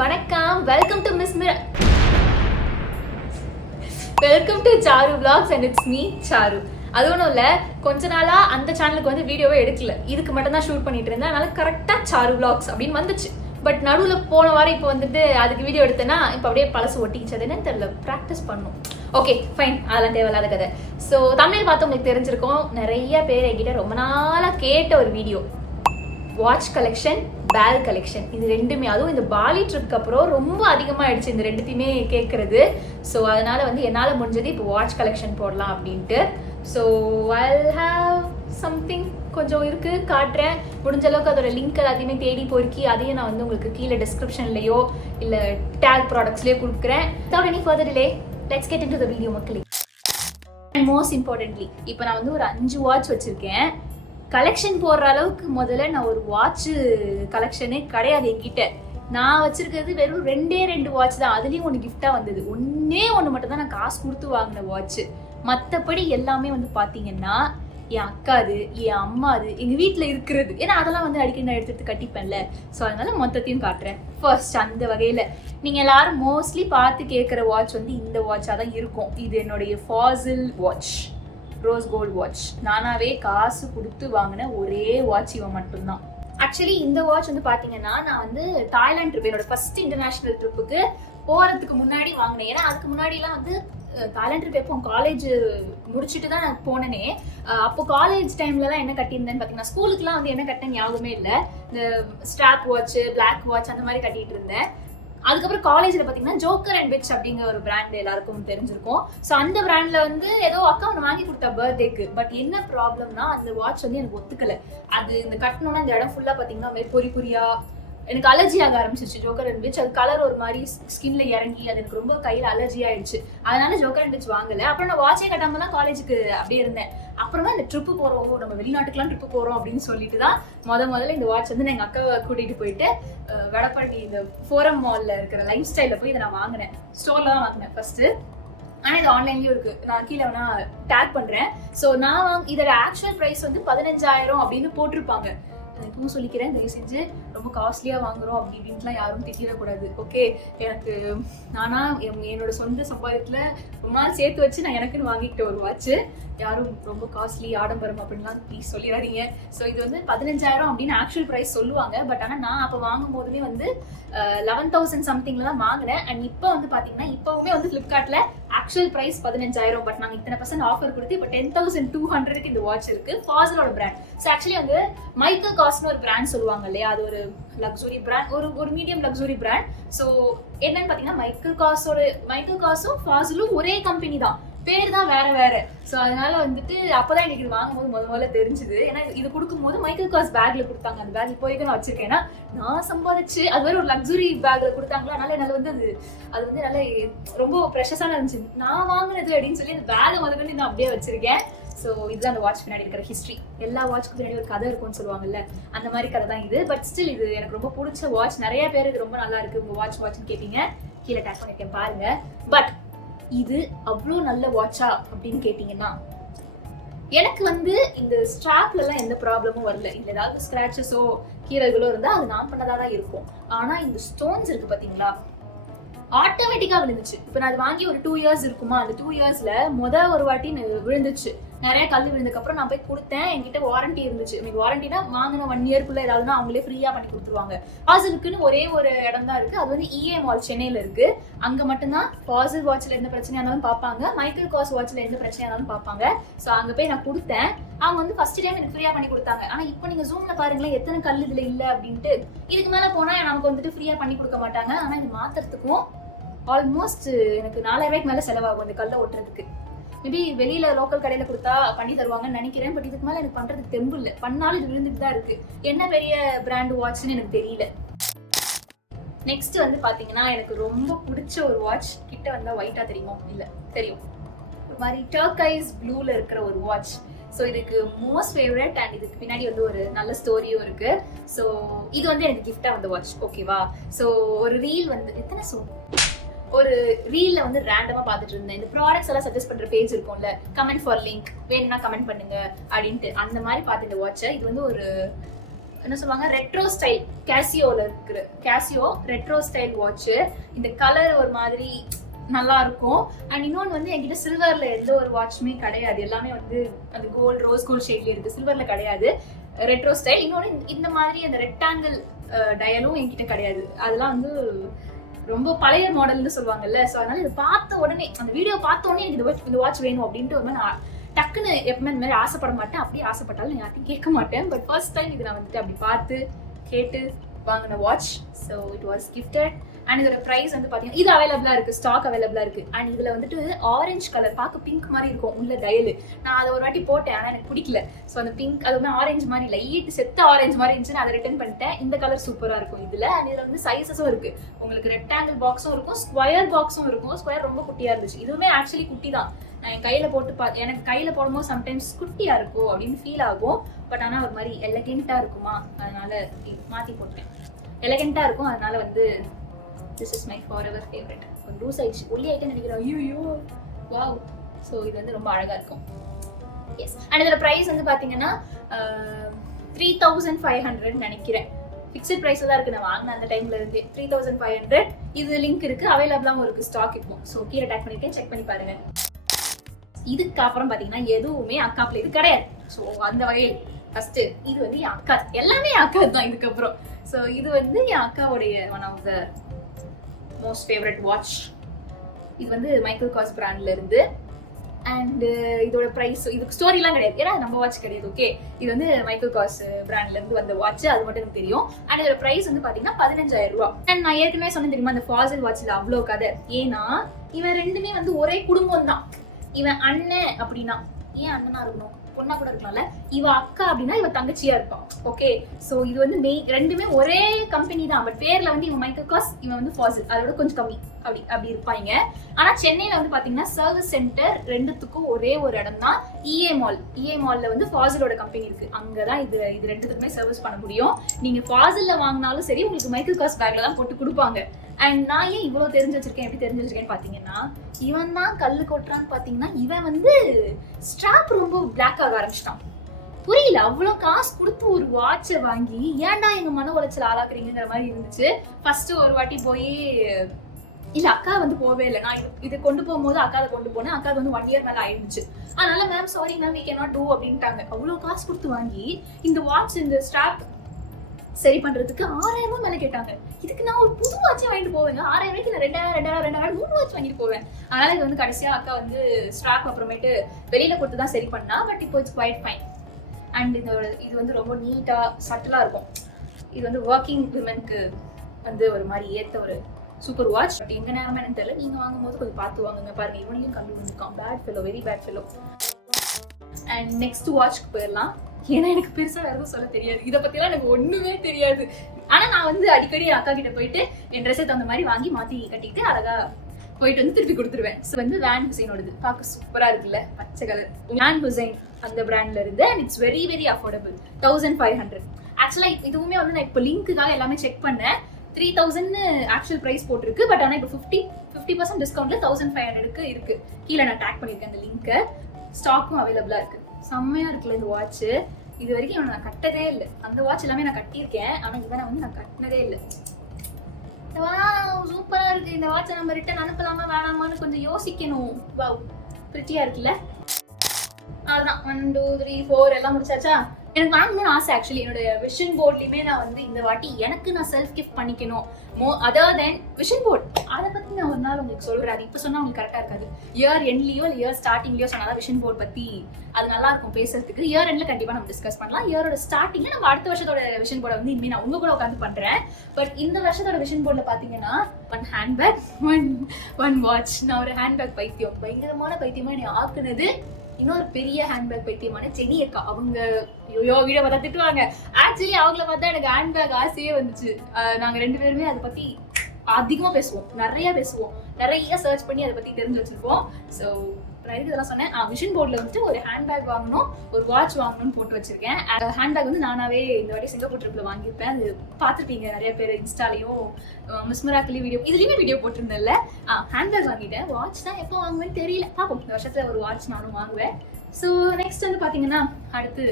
வணக்கம். Welcome to welcome to Charu vlogs and it's me Charu. அது ஒன்றும் இல்லை, கொஞ்ச நாளா அந்த சேனலுக்கு வந்து வீடியோவே எடுக்கல. இதுக்கு மட்டும் தான் ஷூட் பண்ணிட்டு இருந்தேன். அதனால கரெக்டாக சாரு vlogs அப்படின்னு வந்துச்சு. பட் நடுவில் போன வாரம் இப்போ வந்துட்டு அதுக்கு வீடியோ எடுத்தேன்னா இப்போ அப்படியே பழசு ஒட்டிக்கிச்சது என்னன்னு தெரியல. ப்ராக்டிஸ் பண்ணும். ஓகே ஃபைன், அதெல்லாம் தேவையில்லாத கதை. ஸோ தமிழ் பார்த்து உங்களுக்கு தெரிஞ்சிருக்கோம். நிறைய பேர் என்கிட்ட ரொம்ப நாளாக கேட்ட ஒரு video, watch collection, bag collection. இது ரெண்டுமே, அதுவும் இந்த பாலி ட்ரிப்க்கு அப்புறம் ரொம்ப அதிகமாகிடுச்சு இந்த ரெண்டுத்தையுமே கேட்குறது. ஸோ அதனால வந்து என்னால் முடிஞ்சது இப்போ வாட்ச் கலெக்ஷன் போடலாம் அப்படின்ட்டு. ஸோ ஐல் ஹாவ் சம்திங் கொஞ்சம் இருக்குது, காட்டுறேன். முடிஞ்ச அளவுக்கு அதோட லிங்க் எல்லாத்தையுமே தேடி பொறுக்கி அதையும் நான் வந்து உங்களுக்கு கீழே டிஸ்கிரிப்ஷன்லையோ இல்லை டேக் ப்ராடக்ட்ஸ்லேயோ கொடுக்குறேன். Without any further delay, let's get into the video மக்களே. அண்ட் மோஸ்ட் இம்பார்ட்டன்ட்லி, இப்போ நான் வந்து ஒரு 5 வாட்ச் வச்சுருக்கேன். கலெக்ஷன் போடுற அளவுக்கு முதல்ல நான் ஒரு வாட்ச் கலெக்ஷனே கிடையாது என்கிட்ட. நான் வச்சிருக்கிறது வெறும் 2 வாட்ச் தான். அதுலேயும் ஒன்று கிஃப்டாக வந்தது. ஒன்று மட்டும் தான் நான் காசு கொடுத்து வாங்கின வாட்ச். மற்றபடி எல்லாமே வந்து பார்த்தீங்கன்னா என் அக்காது, என் அம்மாது, எங்கள் வீட்டில் இருக்கிறது. ஏன்னா அதெல்லாம் வந்து அடிக்கடி நான் எடுத்து கட்டிப்பேன்ல. ஸோ அதனால மொத்தத்தையும் காட்டுறேன். ஃபர்ஸ்ட் அந்த வகையில் நீங்கள் எல்லாரும் மோஸ்ட்லி பார்த்து கேட்குற வாட்ச் வந்து இந்த வாட்சாக தான் இருக்கும். இது என்னுடைய Fossil watch, rose gold watch. நானாவே காசு கொடுத்து வாங்கின ஒரே வாட்ச் இவன் மட்டும்தான். ஆக்சுவலி இந்த வாட்ச் வந்து பார்த்தீங்கன்னா நான் வந்து தாய்லாந்து ட்ரிப், என்னோட ஃபர்ஸ்ட் இன்டர்நேஷனல் ட்ரிப்புக்கு போகிறதுக்கு முன்னாடி வாங்கினேன். ஏன்னா அதுக்கு முன்னாடிலாம் வந்து தாய்லாந்து ட்ரிப் எப்போ காலேஜ் முடிச்சுட்டு தான் நான் போனேனே. அப்போ காலேஜ் டைம்லலாம் என்ன கட்டியிருந்தேன்னு பார்த்தீங்கன்னா, ஸ்கூலுக்குலாம் வந்து என்ன கட்டினேன் ஞாபகமே இல்லை. இந்த ஸ்ட்ராப் வாட்ச், பிளாக் வாட்ச் அந்த மாதிரி கட்டிட்டு இருந்தேன். அதுக்கப்புறம் காலேஜில் பார்த்தீங்கன்னா ஜோக்கர் அண்ட் விச் அப்படிங்கிற ஒரு பிராண்ட் எல்லாருக்கும் தெரிஞ்சிருக்கும். ஸோ அந்த பிராண்டில் வந்து ஏதோ அக்கா ஒன்று வாங்கி கொடுத்தா பர்த்டேக்கு. பட் என்ன ப்ராப்ளம்னா அந்த வாட்ச் வந்து எனக்கு ஒத்துக்கலை. அது இந்த கட்டணும்னா இந்த இடம் ஃபுல்லாக பார்த்தீங்கன்னா பொறி பொரியா எனக்கு அலர்ஜி ஆக ஆரம்பிச்சிருச்சு. ஜோக்கர் அண்ட் விச் அது கலர் ஒரு மாதிரி ஸ்கின்ல இறங்கி அது எனக்கு ரொம்ப கையில் அலர்ஜி ஆயிடுச்சு. அதனால ஜோக்கர் அண்ட் விச் வாங்கலை. அப்புறம் நான் வாட்சே கட்டாம தான் காலேஜுக்கு அப்படியே இருந்தேன். அப்புறமா இந்த ட்ரிப்பு போகிறோம், நம்ம வெளிநாட்டுக்குலாம் ட்ரிப்பு போகிறோம் அப்படின்னு சொல்லிட்டு தான் முதல்ல இந்த வாட்ச் வந்து நான் எங்கள் அக்காவை கூட்டிகிட்டு போயிட்டு வடப்பள்ளி இந்த ஃபோரம் மாலில் இருக்கிற லைஃப் ஸ்டைலில் போய் இதை நான் வாங்கினேன். ஸ்டோரில் தான் வாங்கினேன் ஃபர்ஸ்ட்டு. ஆனால் இது ஆன்லைன்லேயும் இருக்குது, நான் கீழே வேணா டேக் பண்ணுறேன். ஸோ நான் இதோட ஆக்சுவல் ப்ரைஸ் வந்து 15,000 அப்படின்னு போட்டிருப்பாங்க. இப்பவும் சொல்லிக்கிறேன், தயவு செஞ்சு ரொம்ப காஸ்ட்லியாக வாங்குறோம் அப்படி இப்படின்ட்டுலாம் யாரும் திட்டிடக்கூடாது. ஓகே, எனக்கு நானா என்னோட சொந்த சம்பாதியத்தில் ரொம்ப நாள் சேர்த்து வச்சு நான் எனக்குன்னு வாங்கிக்கிட்ட ஒரு வாட்ச். யாரும் ரொம்ப காஸ்ட்லி ஆடம்பரம் அப்படின்லாம் ப்ளீஸ் சொல்லிடாதீங்க. ஸோ இது வந்து 15,000 அப்படின்னு ஆக்சுவல் ப்ரைஸ் சொல்லுவாங்க. பட் ஆனால் நான் அப்போ வாங்கும் போதுமே வந்து 11,000 சம்திங்ல தான் வாங்கினேன். அண்ட் இப்போ வந்து பார்த்தீங்கன்னா இப்போவுமே வந்து ஃப்ளிப்கார்ட்டில் ஆக்சுவல் ப்ரைஸ் 15,000. பட் நாங்கள் இத்தனை % ஆஃபர் கொடுத்து இப்போ 10,200க்கு இந்த வாட்ச் இருக்கு. ஃபாசிலோட பிராண்ட். ஸோ ஆக்சுவலி வந்து மைக்கேல் காஸ்ட்னு ஒரு பிராண்ட் சொல்லுவாங்க இல்லையா, அது ஒரு லக்ஸுரி பிராண்ட், ஒரு மீடியம் லக்ஸுரி பிராண்ட். ஸோ என்னன்னு பார்த்தீங்கன்னா மைக்கேல் காஸும் ஃபாசிலும் ஒரே கம்பெனி தான், பேர் தான் வேற வேற. ஸோ அதனால வந்துட்டு அப்போதான் எனக்கு இது வாங்கும்போது முதல்ல தெரிஞ்சுது. ஏன்னா இது கொடுக்கும்போது மைக்கேல் காஸ் பேக்ல கொடுத்தாங்க. அந்த பேக் இப்போ நான் வச்சிருக்கேன். ஏன்னா நான் சம்பாதிச்சு அது வேற ஒரு லக்ஸுரி பேக்ல கொடுத்தாங்களா, அதனால என்னால் வந்து அது வந்து நல்லா ரொம்ப ப்ரெஷஸான இருந்துச்சு. நான் வாங்கினது அப்படின்னு சொல்லி அந்த பேகை முதல்ல நான் அப்படியே வச்சிருக்கேன். ஸோ இதுதான் அந்த வாட்ச் பின்னாடி இருக்கிற ஹிஸ்ட்ரி. எல்லா வாட்ச்க்கு பின்னாடி ஒரு கதை இருக்கும்னு சொல்லுவாங்கல்ல, அந்த மாதிரி கதை தான் இது. பட் ஸ்டில் இது எனக்கு ரொம்ப பிடிச்ச வாட்ச். நிறைய பேர் இது ரொம்ப நல்லா இருக்கு உங்க வாட்ச்னு கேட்டீங்க, கீழே டேக் பண்ணிருக்கேன் பாருங்க. பட் இது அவ்வளோ நல்ல வாட்சா அப்படின்னு கேட்டீங்கன்னா, எனக்கு வந்து இந்த ஸ்ட்ராப்லலாம் எந்த ப்ராப்ளமும் வரல. இல்லை ஏதாவது ஸ்க்ராச்சஸோ கீறல்களோ இருந்தால் அது நான் பண்ணதாக தான் இருக்கும். ஆனால் இந்த ஸ்டோன்ஸ் இருக்கு பார்த்தீங்களா, ஆட்டோமேட்டிக்காக விழுந்துச்சு. இப்போ நான் அது வாங்கி ஒரு 2 இயர்ஸ் இருக்குமா, அந்த 2 இயர்ஸ்ல ஒரு வாட்டி விழுந்துச்சு. நிறைய கல் விழுந்ததுக்கப்புறம் நான் போய் கொடுத்தேன். என்கிட்ட வாரண்டி இருந்துச்சு. எனக்கு வாரண்டினா வாங்கின 1 இயர்க்குள்ள ஏதாவதுனா அவங்களே ஃப்ரீயா பண்ணி கொடுத்துருவாங்க. ஃபாசிலுக்குன்னு ஒரே ஒரு இடம் தான் இருக்கு, அது வந்து EA மால் சென்னையில இருக்கு. அங்க மட்டும்தான் ஃபாசில் வாட்ச்ல எந்த பிரச்சனையா இருந்தாலும் பார்ப்பாங்க, மைக்கேல் காஸ் வாட்ச்ல எந்த பிரச்சனையா இருந்தாலும் பார்ப்பாங்க. ஸோ அங்க போய் நான் கொடுத்தேன். அவங்க வந்து ஃபர்ஸ்ட் டைம் எனக்கு ஃப்ரீயா பண்ணி கொடுத்தாங்க. ஆனா இப்போ நீங்க ஜூம்ல பாருங்களேன் எத்தனை கல் இதுல இல்ல அப்படின்ட்டு. இதுக்கு மேல போனா நமக்கு வந்துட்டு ஃப்ரீயா பண்ணி கொடுக்க மாட்டாங்க. ஆனா இது மாத்துறதுக்கும் ஆல்மோஸ்ட் எனக்கு 4,000 மேல செலவாகும் இந்த கல்லை ஒட்டுறதுக்கு. மேபி வெளியில லோக்கல் கடையில கொடுத்தா பண்ணி தருவாங்கன்னு நினைக்கிறேன். பட் இதுக்கு மேல எனக்கு பண்றதுக்கு தெம்பு இல்லை. பண்ணாலும் இது விழுந்துட்டு தான் இருக்கு. என்ன பெரிய பிராண்ட் வாட்ச்னு எனக்கு தெரியல. நெக்ஸ்ட் வந்து பாத்தீங்கன்னா எனக்கு ரொம்ப பிடிச்ச ஒரு வாட்ச். கிட்ட வந்தா ஒயிட்டா தெரியுமோ, இல்ல தெரியும், ஒரு மாதிரி டர்கைஸ் ப்ளூல இருக்கிற ஒரு வாட்ச். ஸோ இதுக்கு மோஸ்ட் ஃபேவரட். அண்ட் இதுக்கு பின்னாடி வந்து ஒரு நல்ல ஸ்டோரியும் இருக்கு. ஸோ இது வந்து எனக்கு கிஃப்டா வந்த வாட்ச். ஓகேவா. ஸோ ஒரு ரீல் வந்து ஒரு ரீல்ல வந்து ரேண்டமா பார்த்துட்டு இருந்தேன். இந்த ப்ராடக்ட்ஸ் எல்லாம் சஜஸ்ட் பண்ற பேஜ் இருக்கும்ல, கமெண்ட் ஃபார் லிங்க், வேணும்னா கமெண்ட் பண்ணுங்க அப்படின்ட்டு. அந்த மாதிரி பார்த்து இந்த வாட்சை, இது வந்து ஒரு என்ன சொல்லுவாங்க, ரெட்ரோ ஸ்டைல் கேசியோல இருக்கிற கேசியோ ரெட்ரோ ஸ்டைல் வாட்ச். இந்த கலர் ஒரு மாதிரி நல்லா இருக்கும். அண்ட் இன்னொன்று வந்து என்கிட்ட சில்வர்ல எந்த ஒரு வாட்சுமே கிடையாது. எல்லாமே வந்து அந்த கோல்டு ரோஸ் கோல்ட் ஷேட்ல இருக்கு, சில்வர்ல கிடையாது. Retro style. இன்னொன்று இந்த மாதிரி அந்த ரெக்டாங்கிள் டயலும் என்கிட்ட கிடையாது. அதெல்லாம் வந்து ரொம்ப பழைய மாடல்னு சொல்லுவாங்கல்ல. ஸோ அதனால இது பார்த்த உடனே, அந்த வீடியோ பார்த்த உடனே எனக்கு இந்த வாட்ச் வேணும் அப்படின்ட்டு ஒரு நான் டக்குன்னு எப்பவுமே இந்த மாதிரி ஆசைப்பட மாட்டேன். அப்படியே ஆசைப்பட்டாலும் நான் யார்ட்டையும் கேட்க மாட்டேன். பட் ஃபர்ஸ்ட் டைம் இது நான் வந்துட்டு அப்படி பார்த்து கேட்டு வாங்கின watch. So it was gifted. And இதோட ப்ரைஸ் வந்து பார்த்தீங்கன்னா இது அவைலபிளா இருக்கு, ஸ்டாக் அவைலபிளா இருக்கு. அண்ட் இதுல வந்துட்டு ஆரஞ்சு கலர் பார்க்க பிங்க் மாதிரி இருக்கும் உள்ள டயல். நான் அதை ஒரு வாட்டி போட்டேன், ஆனால் எனக்கு பிடிக்கல. ஸோ அந்த பிங்க் அது வந்து ஆரஞ்சு மாதிரி லைட் செத்த ஆரஞ்சு மாதிரி இருந்துச்சு. நான் அதை ரிட்டர்ன் பண்ணிட்டேன். இந்த கலர் சூப்பரா இருக்கும் இதுல. அண்ட் இதுல வந்து சைஸஸும் இருக்கு. உங்களுக்கு ரெக்டாங்கிள் பாக்ஸும் இருக்கும், ஸ்கொயர் பாக்ஸும் இருக்கும். ஸ்கொயர் ரொம்ப குட்டியா இருந்துச்சு. இதுவுமே ஆக்சுவலி குட்டி தான். நான் என் கையில போட்டு எனக்கு கையில போடும்போது சம்டைம்ஸ் குட்டியா இருக்கும் அப்படின்னு ஃபீல் ஆகும். பட் ஆனால் ஒரு மாதிரி எலகெண்டா இருக்குமா, அதனால மாத்தி போட்டேன். எலகெண்டா இருக்கும், அதனால வந்து this is my forever favorite. ஒரு லூஸ் ஆயிடுச்சு, ஒல்லி ஆயிட்டேன்னு நினைக்கிறேன். ஐயோ வாவ். ஸோ இது வந்து ரொம்ப அழகா இருக்கும். எஸ். அண்ட் இதோட ப்ரைஸ் வந்து பாத்தீங்கன்னா 3500 நினைக்கிறேன். ஃபிக்ஸட் ப்ரைஸ் தான் இருக்கு. நான் வாங்கின அந்த டைம்ல இருந்து 3500. இது லிங்க் இருக்கு, அவைலபிளாகவும் இருக்கு, ஸ்டாக் இருக்கும். ஸோ கீழே டேக் பண்ணிருக்கேன், செக் பண்ணி பாருங்க. இதுக்கு அப்புறம் பாத்தீங்கன்னா எதுவுமே அக்கா பிள்ளை இது கிடையாது. ஸோ அந்த வகையில் ஃபர்ஸ்ட் இது வந்து என் அக்கா, எல்லாமே என் அக்கா தான் இதுக்கப்புறம். ஸோ இது வந்து என் அக்காவுடைய one of the most favourite watch. இது வந்து மைக்கேல் காஸ் பிராண்ட்ல இருந்து. அண்ட் இதோட ப்ரைஸ், இதுக்கு ஸ்டோரிலாம் கிடையாது, ஏன்னா நம்ம வாட்ச் கிடையாது. ஓகே, இது வந்து மைக்கேல் காஸ் பிராண்ட்ல இருந்து வந்த வாட்ச், அது மட்டும் எனக்கு தெரியும். அண்ட் இதோட ப்ரைஸ் வந்து பாத்தீங்கன்னா 15000 ரூபாய். அண்ட் நான் ஏற்கனவே சொன்னேன் தெரியுமா, அந்த ஃபாசில் வாட்ச்ல அவ்வளோ கதை. ஏன்னா இவன் ரெண்டுமே வந்து ஒரே குடும்பம் தான். இவன் அண்ணன் அப்படின்னா, ஏன் அண்ணனா இருக்கணும், பொண்ணா கூட இருக்கலாம்ல. இவ அக்கா அப்படின்னா இவ தங்கச்சியா இருப்பான். ஓகே, சோ இது வந்து ரெண்டுமே ஒரே கம்பெனி தான். பட் பேர்ல வந்து இவன் மைக்கேல் காஸ், இவன் வந்து ஃபாசில், அதோட கொஞ்சம் கம்மி அப்படி இருப்பாங்க. ஆனா சென்னையில வந்து பாத்தீங்கன்னா சர்வீஸ் சென்டர் ரெண்டுத்துக்கும் ஒரே ஒரு இடம் தான், இஏ மால்ல வந்து ஃபாசிலோட கம்பெனி இருக்கு. அங்கதான் இது ரெண்டுத்துக்குமே சர்வீஸ் பண்ண முடியும். நீங்க ஃபாசில்ல வாங்கினாலும் சரி, உங்களுக்கு மைக்கேல் காஸ் பேக்ல தான் போட்டு கொடுப்பாங்க. அண்ட் நான் ஏன் இவ்வளவு தெரிஞ்சு வச்சிருக்கேன், எப்படி தெரிஞ்சு வச்சிருக்கேன்னு பாத்தீங்கன்னா, இவன் தான் கல்லு கொட்டுறான்னு பாத்தீங்கன்னா, இவன் வந்து ஸ்ட்ராப் ரொம்ப பிளாக் ஆக ஆரம்பிச்சிட்டான். புரியல, அவ்வளவு காசு கொடுத்து ஒரு வாட்சை வாங்கி ஏன்டா எங்க மன உளைச்சல் ஆளாக்குறீங்கிற மாதிரி இருந்துச்சு. ஃபர்ஸ்ட் ஒரு வாட்டி போய், இல்ல அக்கா வந்து போவே இல்லை, நான் இது கொண்டு போகும்போது அக்கா கொண்டு போனேன். அக்கா வந்து 1 year மேல ஆயிடுச்சு. அதனால ma'am sorry ma'am we cannot do அப்படின்ட்டாங்க. அவ்வளவு காசு கொடுத்து வாங்கி இந்த வாட்ச், இந்த ஸ்ட்ராப் சரி பண்றதுக்கு 6000 ரூபாய் மேல கேட்டாங்க. இதுக்கு நான் ஒரு புது வாட்சே வாங்கிட்டு போவேங்க. 6000 ரூபாய்க்கு நான் 2000 3 வாட்ச் வாங்கிட்டு போவேன். அதனால இது வந்து கடைசியா அக்கா வந்து ஸ்ட்ராப் அப்புறமேட்டு வெளியில கொடுத்து தான் சரி பண்ணா. பட் இப்போ இட்ஸ் குவைட் ஃபைன். அண்ட் இது வந்து ரொம்ப நீட்டா சட்டிலா இருக்கும். இது வந்து ஒர்க்கிங் விமனுக்கு வந்து ஒரு மாதிரி ஏத்த ஒரு சூப்பர் வாட்ச். பட் எங்க நேரமா எனக்கு தெரியல, நீங்க வாங்கும் போது கொஞ்சம் பார்த்து வாங்குங்க. பாருங்க, இவனையும் கம்மி வந்துருக்கான். Bad fellow, very bad fellow. And next வாட்ச்க்கு போயிடலாம். ஏன்னா எனக்கு பெருசா வேற எதுவும் சொல்ல தெரியாது, இதை பத்திலாம் எனக்கு ஒண்ணுமே தெரியாது. ஆனா நான் வந்து அடிக்கடி அக்கா கிட்ட போயிட்டு என் ட்ரெஸ்ஸை தகுந்த மாதிரி வாங்கி மாத்தி கட்டிட்டு அழகா போயிட்டு வந்து திருப்பி கொடுத்துருவேன். ஸோ வந்து வேன் ஹுசைனோடது பார்க்க சூப்பரா இருக்குல்ல, பச்சை கலர். வேன் ஹுசைன் அந்த பிராண்ட்ல இருந்து. And it's very very affordable, 1500. ஆக்சுவலா இதுவுமே வந்து நான் இப்போ லிங்க்குக்காக எல்லாமே செக் பண்ணேன். 3000 ஆக்சுவல் பிரைஸ் போட்டிருக்கு. பட் ஆனா இப்போ 50% டிஸ்கவுண்ட்ல 1500க்கு இருக்கு. கீழே நான் டேக் பண்ணிருக்கேன் அந்த லிங்க். ஸ்டாக்கும் அவைலபிளா இருக்கு. செம்மையா இருக்குல்ல இந்த வாட்ச். இது வரைக்கும் நான் கட்டதே இல்லை. அந்த வாட்ச் எல்லாமே நான் கட்டியிருக்கேன், ஆனா இவனை வந்து நான் கட்டினதே இல்லை. சூப்பரா இருக்கு. இந்த வாட்சை நம்ம ரிட்டர்ன் அனுப்பலாமா வேணாமான்னு கொஞ்சம் யோசிக்கணும். வாவ், பிரிட்டியா இருக்குல்ல. அதுதான் 1 2 3 4 எல்லாம் முடிச்சாச்சா. எனக்கு வாங்கணும்னு ஆசை. ஆக்சுவலி என்னோட விஷன் போர்ட்லயுமே நான் வந்து இந்த வாட்டி எனக்கு நான் செல்ஃப் கிஃப்ட் பண்ணிக்கணும். அதர் தென் விஷன் போர்ட், அதை பத்தி நான் ஒரு நாள் உங்களுக்கு சொல்றேன். அது இப்ப சொன்னா உங்களுக்கு கரெக்டா இருக்காது. இயர் எண்ட்லயோ இல்லை இயர் ஸ்டார்டிங்லயோ சொன்னாதான் விஷன் போர்ட் பத்தி அது நல்லா இருக்கும் பேசுறதுக்கு. இயர் எண்ட்ல கண்டிப்பா நம்ம டிஸ்கஸ் பண்ணலாம். இயரோட ஸ்டார்டிங்ல நம்ம அடுத்த வருஷத்தோட விஷன் போர்டை வந்து இனிமே நான் உங்க கூட உட்காந்து பண்றேன். பட் இந்த வருஷத்தோட விஷன் போர்ட்ல பாத்தீங்கன்னா 1 ஹேண்ட்பேக், 1 வாட்ச். நான் ஒரு ஹேண்ட்பேக் பைத்தியம், பயங்கரமான பைத்தியமா என்னை ஆக்குனது இன்னொரு பெரிய ஹேண்ட்பேக் பைத்தியமான ஜெனி அக்கா. அவங்க வீடியோ பார்த்தா திட்டுவாங்க. ஆக்சுவலி அவங்கள பார்த்தா எனக்கு ஹேண்ட்பேக் ஆசையே வந்துச்சு. நாங்க 2 பேருமே அதை பத்தி அதிகமா பேசுவோம், நிறைய சர்ச் பண்ணி அதை பத்தி தெரிஞ்சு வச்சிருப்போம். ஸோ இதெல்லாம் சொன்னேன். விஷன் போர்ட்ல வந்துட்டு ஒரு ஹேண்ட்பேக் வாங்கணும், ஒரு வாட்ச் வாங்கணும்னு போட்டு வச்சிருக்கேன். ஹேண்ட்பேக் வந்து நானாவே இந்த வாட்டி சிங்கப்பூர் ட்ரிப்ல வாங்கியிருப்பேன். அது பார்த்துருப்பீங்க நிறைய பேர் இன்ஸ்டாலையும் மிஸ்மராக்கலி இதுலயுமே வீடியோ போட்டிருந்தேன்ல. ஹேண்ட்பேக் வாங்கிட்டேன். வாட்ச் தான் எப்போ வாங்குவேன்னு தெரியல, பார்ப்போம். இந்த வருஷத்துல ஒரு வாட்ச் நானும் வாங்குவேன். ஸோ நெக்ஸ்ட் வந்து பாத்தீங்கன்னா அடுத்து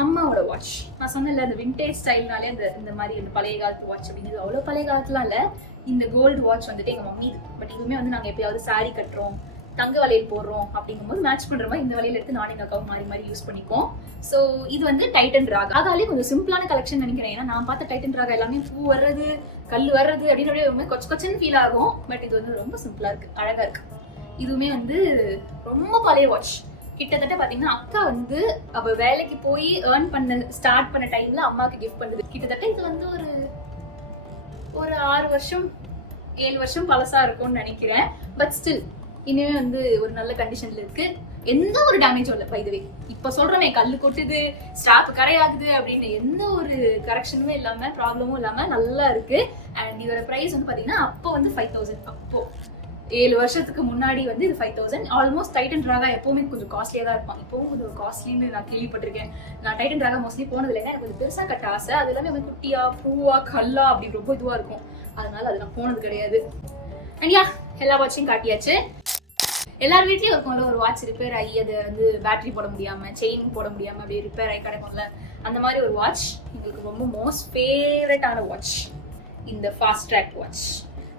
அம்மாவோட வாட்ச். நான் சொன்னேன்ல அந்த விண்டேஜ் ஸ்டைல்னாலே இந்த மாதிரி இந்த பழைய காலத்து வாட்ச் அப்படிங்கிறது அவ்வளோ பழைய காலத்துலாம் இல்லை. இந்த கோல்டு வாட்ச் வந்துட்டு எங்கள் மம்மி. பட் இதுவுமே வந்து நாங்கள் எப்பயாவது சாரீ கட்டுறோம், தங்க வளையல் போடுறோம் அப்படிங்கும்போது மேட்ச் பண்ற மாதிரி இந்த வளையல் எடுத்து நானும் எங்கள் அக்காவும் மாறி மாறி யூஸ் பண்ணிப்போம். ஸோ இது வந்து டைட்டன் ராகா. ராகாலே கொஞ்சம் சிம்பிளான கலெக்ஷன் நினைக்கிறேன். ஏன்னா நான் பார்த்த டைட்டன் ராகா எல்லாமே பூ வர்றது, கல் வர்றது அப்படின்னு கொச்சு கொச்சுன்னு ஃபீல் ஆகும். பட் இது வந்து ரொம்ப சிம்பிளா இருக்கு, அழகா இருக்கு. இதுவுமே வந்து ரொம்ப பழைய வாட்ச். கிட்டத்தட்ட பாத்தீங்கன்னா அக்கா வந்து அவ வேலைக்கு போய் ஏர்ன் பண்ண ஸ்டார்ட் பண்ண டைம்ல அம்மாவுக்கு கிஃப்ட் பண்ணுது. கிட்டத்தட்ட இது வந்து ஒரு 6 வருஷம் 7 வருஷம் பழசா இருக்கும்னு நினைக்கிறேன். பட் ஸ்டில் இனிமே வந்து ஒரு நல்ல கண்டிஷன்ல இருக்கு. எந்த ஒரு டேமேஜும் இல்லை. பை தி வே இப்ப சொல்றேனே, கல்லு கொட்டுது, ஸ்ட்ராப் கரையாகுது அப்படின்னு எந்த ஒரு கரெக்ஷனுமே இல்லாம, ப்ராப்ளமும் இல்லாம நல்லா இருக்கு. அண்ட் இதோட பிரைஸ் வந்து பாத்தீங்கன்னா அப்போ வந்து 5000. அப்போ 7 வருஷத்துக்கு முன்னாடி வந்து இது 5000. ஆல்மோஸ்ட் டைட்டன் ராகா எப்பவுமே கொஞ்சம் காஸ்ட்லியா தான் இருப்பான். இப்பவும் கொஞ்சம் காஸ்ட்லின்னு நான் கேள்விப்பட்டிருக்கேன். நான் டைட்டன் ராகா மோஸ்ட்லி போனது இல்லைன்னா எனக்கு கொஞ்சம் பெருசா கட்ட ஆசை. அது எல்லாமே வந்து குட்டியா பூவா கல்லா அப்படி ரொம்ப இதுவா இருக்கும். அதனால அது நான் போனது கிடையாது. அண்ட் யா, எல்லா வாட்சையும் காட்டியாச்சு. எல்லார் வீட்லயும் இருக்கும்ல ஒரு வாட்ச் ரிப்பேர் ஆகி அது வந்து பேட்டரி போட முடியாம, செயின் போட முடியாம அப்படியே ரிப்பேர் ஆகி கிடக்கும்ல, அந்த மாதிரி ஒரு வாட்ச் எங்களுக்கு ரொம்ப மோஸ்ட் ஃபேவரட்டான வாட்ச் இந்த ஃபாஸ்ட் ட்ராக் வாட்ச்.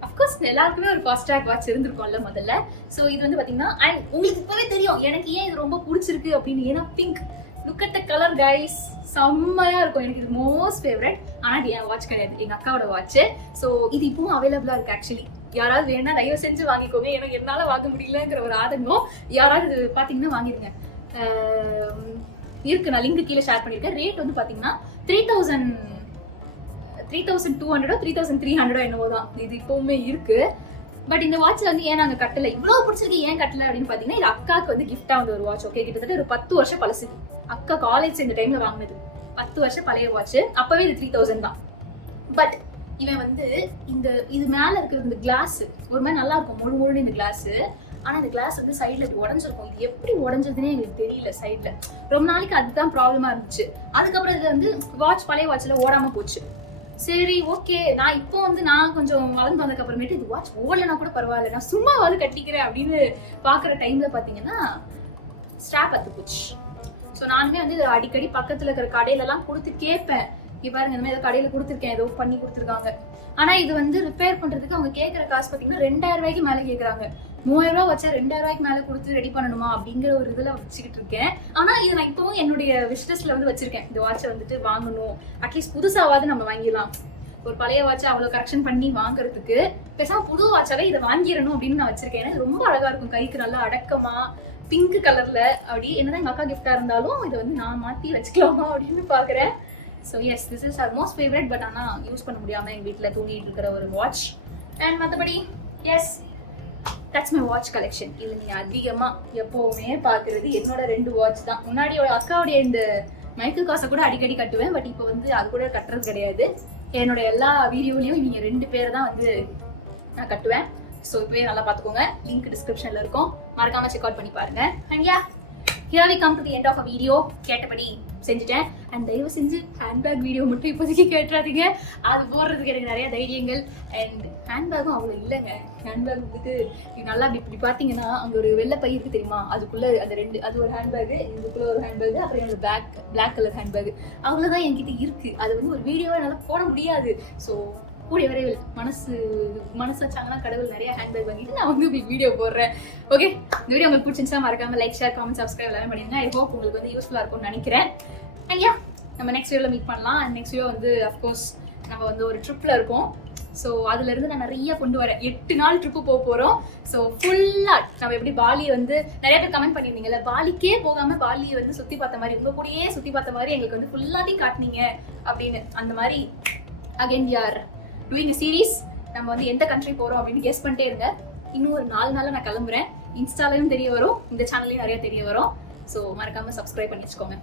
அஃப்கோர்ஸ் எல்லாருக்குமே ஒரு ஃபாஸ்ட் ட்ராக் வாட்ச் இருந்திருக்கும்ல முதல்ல. ஸோ இது வந்து பாத்தீங்கன்னா, அண்ட் உங்களுக்கு இப்பவே தெரியும் எனக்கு ஏன் இது ரொம்ப பிடிச்சிருக்கு அப்படின்னு. ஏன்னா pink, look at the colour guys, செம்மையா இருக்கும். எனக்கு இது மோஸ்ட் ஃபேவரட். ஆனா இது என் வாட்ச் கிடையாது, எங்க அக்காவோட வாட்ச். ஸோ இது இப்பவும் அவைலபிளா இருக்கு. ஆக்சுவலி யாராவது வேணா தயவு செஞ்சு வாங்கிக்கோங்க. எனக்கு என்னால வாங்க முடியலங்கிற ஒரு ஆதங்கம். யாராவது பாத்தீங்கன்னா வாங்கிருங்க. இருக்கு, நான் லிங்க் கீழே ஷேர் பண்ணிருக்கேன். ரேட் வந்து பாத்தீங்கன்னா 3200 3300 என்னவோ தான் இது இப்பவுமே இருக்கு. பட் இந்த வாட்ச்ல வந்து ஏன் நாங்க கட்டல, இவ்வளவு பிடிச்சிருக்கு ஏன் கட்டல அப்படின்னு பாத்தீங்கன்னா, இது அக்காவுக்கு வந்து கிஃப்டா வந்து ஒரு வாட்ச். ஓகே, கிட்டத்தட்ட ஒரு 10 வருஷம் பழசு. அக்கா காலேஜ் இந்த டைம்ல வாங்கினது 10 வருஷம் பழைய வாட்ச். அப்பவே இது 3000 தான். பட் இவன் வந்து இது மேல இருக்கிற இந்த கிளாஸ் ஒரு மாதிரி நல்லா இருக்கும், முழு இந்த கிளாஸ். ஆனா இந்த கிளாஸ் வந்து சைட்ல உடஞ்சிருக்கும். இது எப்படி உடஞ்சதுன்னே எங்களுக்கு தெரியல. சைட்ல ரொம்ப நாளைக்கு அதுதான் ப்ராப்ளமா இருந்துச்சு. அதுக்கப்புறம் இது வந்து வாட்ச் பழைய வாட்ச்ல ஓடாம போச்சு. சரி ஓகே, நான் இப்போ வந்து நான் கொஞ்சம் வளர்ந்து வந்ததுக்கு அப்புறமேட்டு இது வாட்ச் ஓடலனா கூட பரவாயில்ல, நான் சும்மாவாவது கட்டிக்கிறேன் அப்படின்னு பாக்குற டைம்ல பாத்தீங்கன்னா ஸ்ட்ராப் அத்து போச்சு. ஸோ நானுமே வந்து அடிக்கடி பக்கத்துல இருக்கிற கடையில எல்லாம் கொடுத்து கேட்பேன், பாருங்க இந்த மாதிரி ஏதோ கடையில கொடுத்துருக்கேன், ஏதோ பண்ணி கொடுத்துருக்காங்க. ஆனா இது வந்து ரிப்பேர் பண்றதுக்கு அவங்க கேட்கற காசு பாத்தீங்கன்னா 2000 ரூபாய்க்கு மேல கேக்குறாங்க. 3000 ரூபாய் வச்சா 2000 ரூபாய்க்கு மேல கொடுத்து ரெடி பண்ணணுமா அப்படிங்கிற ஒரு இதுல வச்சுக்கிட்டு இருக்கேன். ஆனா இது நான் இப்பவும் என்னுடைய விஷ்லிஸ்ட்ல வந்து வச்சிருக்கேன். இந்த வாட்சை வந்துட்டு வாங்கணும், அட்லீஸ்ட் புதுசாவது நம்ம வாங்கிடலாம். ஒரு பழைய வாட்சை அவ்வளவு கரெக்ஷன் பண்ணி வாங்குறதுக்கு பேசாம புது வாட்சாவே இதை வாங்கிடணும் அப்படின்னு நான் வச்சிருக்கேன். ஏன்னா ரொம்ப அழகா இருக்கும், கைக்கு நல்லா அடக்கமா பிங்க் கலர்ல. அப்படி என்னதான் எங்க அக்கா கிஃப்டா இருந்தாலும் இதை வந்து நான் மாத்தி வச்சுக்கலாமா அப்படின்னு பாக்குறேன். So yes, this is our most favourite. But ஆனால் யூஸ் பண்ண முடியாமல் எங்கள் வீட்டில் தூங்கிட்டு இருக்கிற ஒரு வாட்ச். அண்ட் மற்றபடி yes, that's my watch collection. இதில் நீங்கள் அதிகமாக எப்போவுமே பார்க்குறது என்னோட 2 வாட்ச் தான். முன்னாடி அக்காவுடைய இந்த மைக்கேல் காசை கூட அடிக்கடி கட்டுவேன். பட் இப்போ வந்து அது கூட கட்டுறது கிடையாது. என்னோட எல்லா வீடியோலையும் இவங்க 2 பேரை தான் வந்து நான் கட்டுவேன். ஸோ இப்போவே நல்லா பார்த்துக்கோங்க. லிங்க் டிஸ்கிரிப்ஷனில் இருக்கும், மறக்காம செக் அவுட் பண்ணி பாருங்க. And yeah, here we come to the end of a video. கேட்டபடி செஞ்சுட்டேன். அண்ட் தயவு செஞ்சு ஹேண்ட்பேக் வீடியோ மட்டும் இப்போதைக்கு கேட்டுறாதீங்க, அது போடுறதுக்கு எனக்கு நிறைய தைரியங்கள். அண்ட் ஹேண்ட்பேக்கும் அவ்வளோ இல்லைங்க. ஹேண்ட்பேக் வந்துட்டு நல்லா இப்படி பார்த்தீங்கன்னா அங்கே ஒரு வெள்ளை பை இருக்கு தெரியுமா, அதுக்குள்ள அந்த 2 அது ஒரு ஹேண்ட்பேக், இதுக்குள்ள ஒரு ஹேண்ட்பேக், அப்புறம் என்னோட பிளாக் கலர் ஹேண்ட்பேக், அவ்வளோதான் என்கிட்ட இருக்கு. அது வந்து ஒரு வீடியோவை என்னால் போட முடியாது. ஸோ கூடிய விரைவில் மனசு வச்சாங்கன்னா கடவுள் நிறைய ஹேண்ட்பேக் வாங்கிட்டு நான் வந்து உங்களுக்கு வீடியோ போடுறேன். ஓகே, இந்த வீடியோ உங்களுக்கு பிடிச்சிருந்துச்சா மறக்காம லைக், ஷேர், காமெண்ட், சப்ஸ்கிரைப் எல்லாமே பண்ணிருங்க. ஐ ஹோப் உங்களுக்கு வந்து யூஸ்ஃபுல்லா இருக்கும்னு நினைக்கிறேன். அண்ட் யா, நம்ம நெக்ஸ்ட் வீடியோல மீட் பண்ணலாம். அண்ட் நெக்ஸ்ட் வீடியோ வந்து அஃப்கோர்ஸ் நம்ம வந்து ஒரு ட்ரிப்ல இருக்கோம். ஸோ அதுல இருந்து நான் நிறைய கொண்டு வரேன். 8 நாள் ட்ரிப்பு போறோம். ஸோ ஃபுல்லா நம்ம எப்படி பாலி வந்து நிறைய பேர் கமெண்ட் பண்ணியிருந்தீங்கல்ல, பாலிக்கே போகாம பாலியை வந்து சுத்தி பார்த்த மாதிரி, உங்க கூடயே சுத்தி பார்த்த மாதிரி எங்களுக்கு வந்து ஃபுல்லாத்தையும் காட்டினீங்க அப்படின்னு. அந்த மாதிரி again we are doing a series. நம்ம வந்து எந்த கண்ட்ரி போறோம் அப்படின்னு கெஸ் பண்ணிட்டே இருங்க. இன்னும் ஒரு 4 நாள்ல நான் கிளம்புறேன். இன்ஸ்டாலையும் தெரிய வரும், இந்த சேனல்லையும் நிறைய தெரிய வரும். ஸோ மறக்காம சப்ஸ்கிரைப் பண்ணி வச்சுக்கோங்க.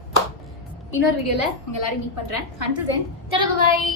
இன்னொரு வீடியோல உங்க எல்லாரும் மீட் பண்றேன். Until then, bye.